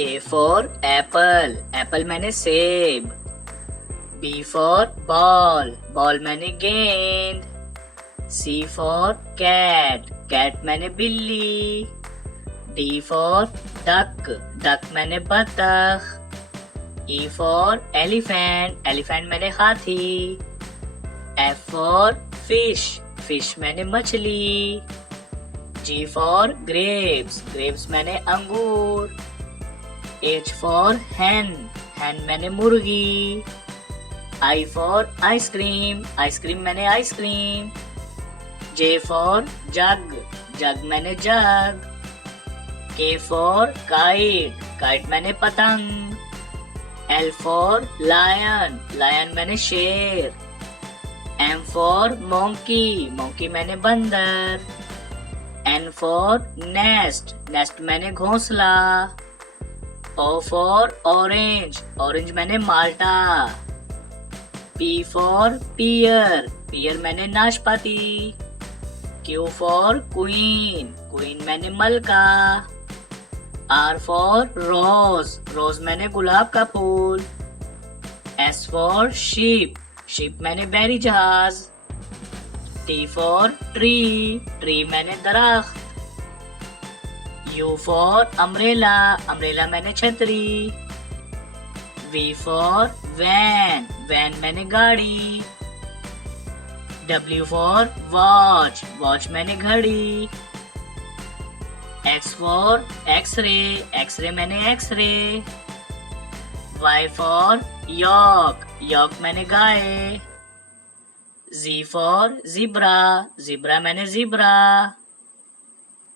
A for apple, apple मैंने सेब। B for ball, ball मैंने गेंद। C for cat, cat मैंने बिल्ली। D for duck, duck मैंने बतख। E for elephant, elephant मैंने हाथी। F for fish, fish मैंने मछली। G for grapes, grapes मैंने अंगूर। H for hen, hen मैंने मुर्गी। I for ice cream, ice cream मैंने ice cream. J for jug, jug मैंने जग। K for kite, kite मैंने पतंग। L for lion, lion मैंने शेर। M for monkey, monkey मैंने बंदर। N for nest, nest मैंने घोंसला। O for orange, orange मैंने माल्टा। P for pear, pear मैंने नाशपाती। Q for queen, queen मैंने मलका। R for rose, rose मैंने गुलाब का फूल। S for sheep, sheep मैंने बैरी जहाज। T for tree, tree मैंने दरख्त। U for umbrella, umbrella मैंने छतरी। V for van, van मैंने गाड़ी। W for watch, watch मैंने घड़ी। X for x-ray, x-ray मैंने x-ray। Y for yak, yak मैंने गाय। Z for zebra, zebra मैंने zebra।